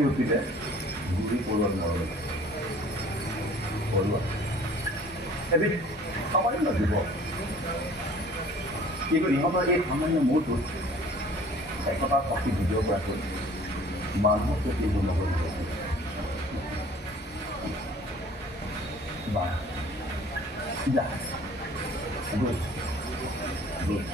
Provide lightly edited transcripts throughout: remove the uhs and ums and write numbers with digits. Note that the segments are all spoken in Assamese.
উঠিলে গুৰি পৰুৱা মৰম পৰুৱা এবিধ সামান্য জীৱ কিন্তু ইহঁতৰ এই সামান্য মূৰটোত একতা শক্তি বুজিব পৰাকৈ মানুহৰ প্ৰতি মোৰ লগত বা যা গুড গুড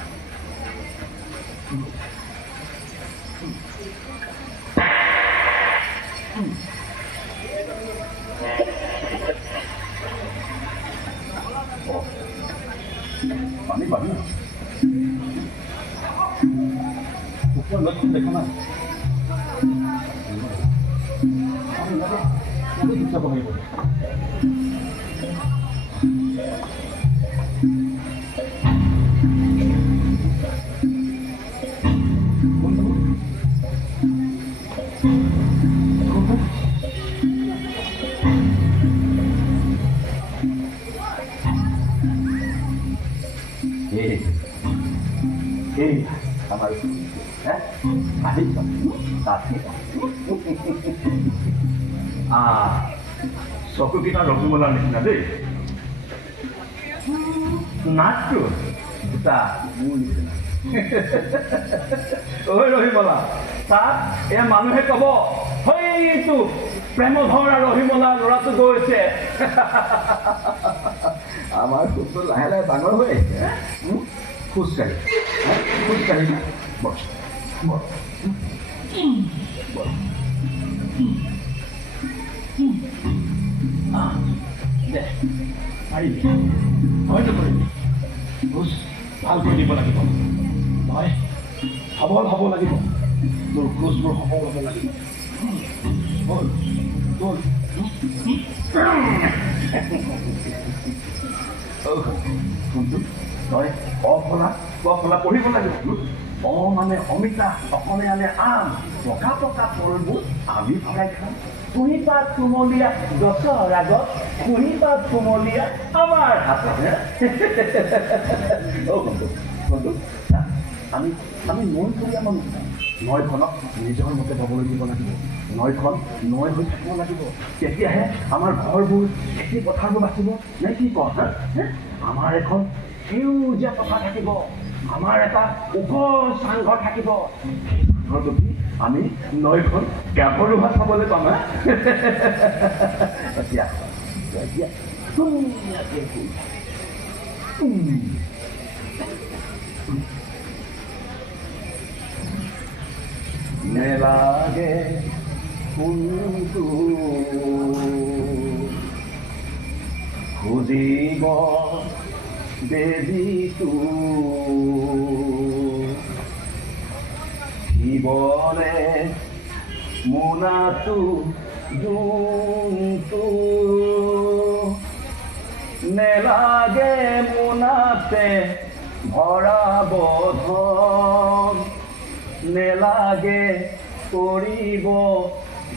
पानी पानी ऊपर लग देखा ना हमारे हैं आदि साथी सबको कितना रसगोल्ला निकला दे नाट्य दुटा मूल निकला ओए रहीमला साथ ए मानुहे कब हयतु प्रेम धरा रहीमला लराটো গৈছে আমার খুব লাহে লাহে ডাঙৰ হৈ আছে খুশকাৰি খুশকাৰি বস বস বস দে পাৰিবি হয়তো কৰিবি খুশ ভাল কৰি দিব লাগিব মই সবল হ'ব লাগিব তোৰ খুশবোৰ সফল হ'ব লাগিব বল বল তই অফলা পঢ়িব লাগিব মানে অমিতা অকলে আনে আম পকা পকা ফলবোৰ আমি ভৰাই খাম কুঁহিপাত কুমলীয়া গছৰ আগত কুঁহিপাত কুমলীয়া আমাৰ হাতত বন্ধু আমি নৈপৰীয়া মানুহ নৈখনক নিজৰ মতে পাবলৈ দিব লাগিব নৈখন নৈ হৈ থাকিব লাগিব তেতিয়াহে আমাৰ ঘৰবোৰ খেতি পথাৰবোৰ বাচিব নে কি কওঁ আমাৰ এখন সেউজীয়া পথাৰ থাকিব আমাৰ এটা ওখ চাংঘৰ থাকিব আমি নৈখন গাভৰুৱা চাবলৈ পাম এতিয়া নেলাগে কোনটো খুজিব দেবীটো জীৱনে মোনাটো যোনটো নেলাগে মোনাতে ভৰাব ধন নেলাগে কৰিব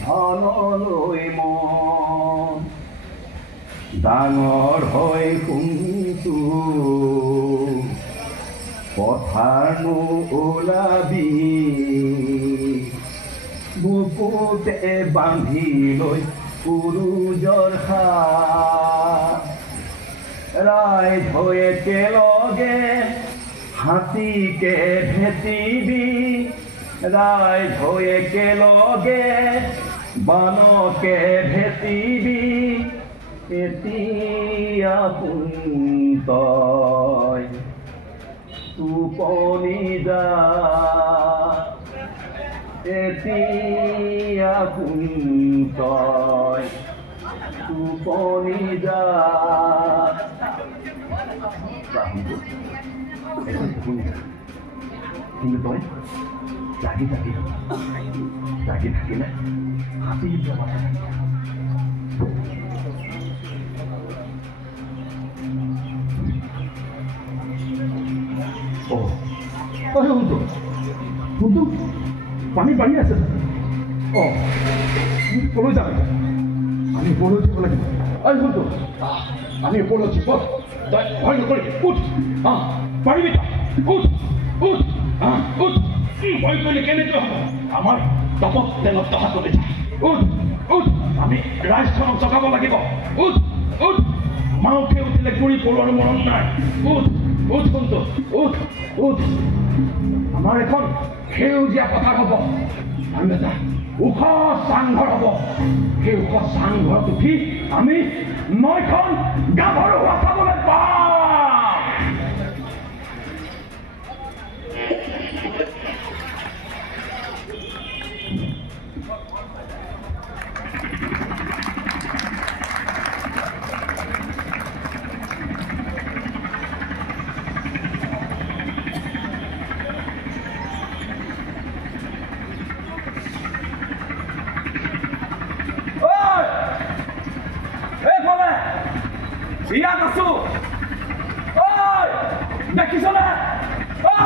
ধনলৈ মন ডাঙৰ হৈ কোনটো পথাৰনো ওলাবি বুকুতে বান্ধি লৈ পুৰুষৰ হাত ৰাইজ হৈ একেলগে হাতীকে ভেটিবি ৰাইজ হৈ একেলগে বানকে ভেটিবি এতিয়া তই টোপনি যা এতিয়া তই টোপনি যা কিন্তু তই জাগি থাকিলে হাতী শুনটো পানী বাঢ়ি আছে কলৈ যাম আমি ওপৰলৈ উঠিব লাগিব শুনটো আমি ওপৰলৈ উঠিব তই ভয় নকৰিবি উঠ পাৰিবি উঠ উঠ উঠ ভয় কৰিলে কেনেকৈ হ'ব আমাৰ তপত তেলত দহা কৰি যায় উঠ উঠ আমি ৰাজখনক জগাব লাগিব উঠ উঠ মাওকে উঠিলে গুৰি পৰুৱাৰ মৰণ নাই উঠ উঠ বন্ধু উঠ উঠ আমাৰ এখন সেউজীয়া পথাৰ হ'ব আৰু এটা ওখ চাংঘৰ হ'ব সেই ওখ চাংঘৰত উঠি আমি নৈখন গাভৰু হোৱা চাবলৈ পাম ইয়াত আছো ঐ দেখিছ না ঐ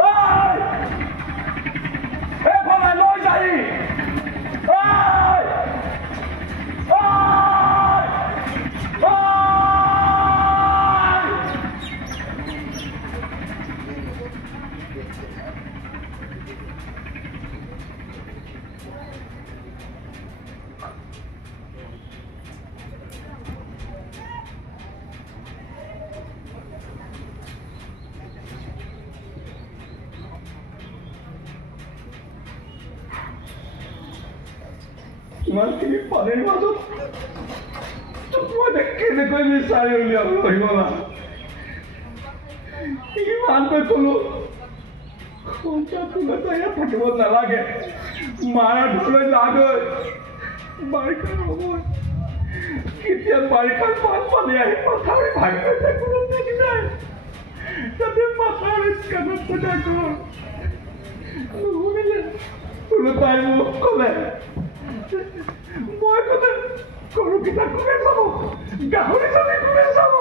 ঐ এইফালে লৈ যাই ঐ ঐ ঐ ইমানখিনি পানীৰ মাজত মই কেনেকৈ বিচাৰি উলিয়াব লাগিব না ইমানকৈ ক'লো সন্তানটো ইয়াত থাকিব নালাগে মাৰ ঘৰলৈ নাগৈ বাৰিষাৰ সময় কেতিয়া বাৰিষাৰ বানপানী আহি পথাৰি ভাঙি গৈছে কোনো ঠিক নাই তাতে মাথাৰ কাণত থকা ঘৰ নুশুনিলে তাই মোক ক'লে মই ক'লে গৰুকেইটা কোনে চাব গাহৰিজনী কোনে চাব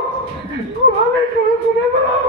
গোহালি গৰু কোনে পেলাব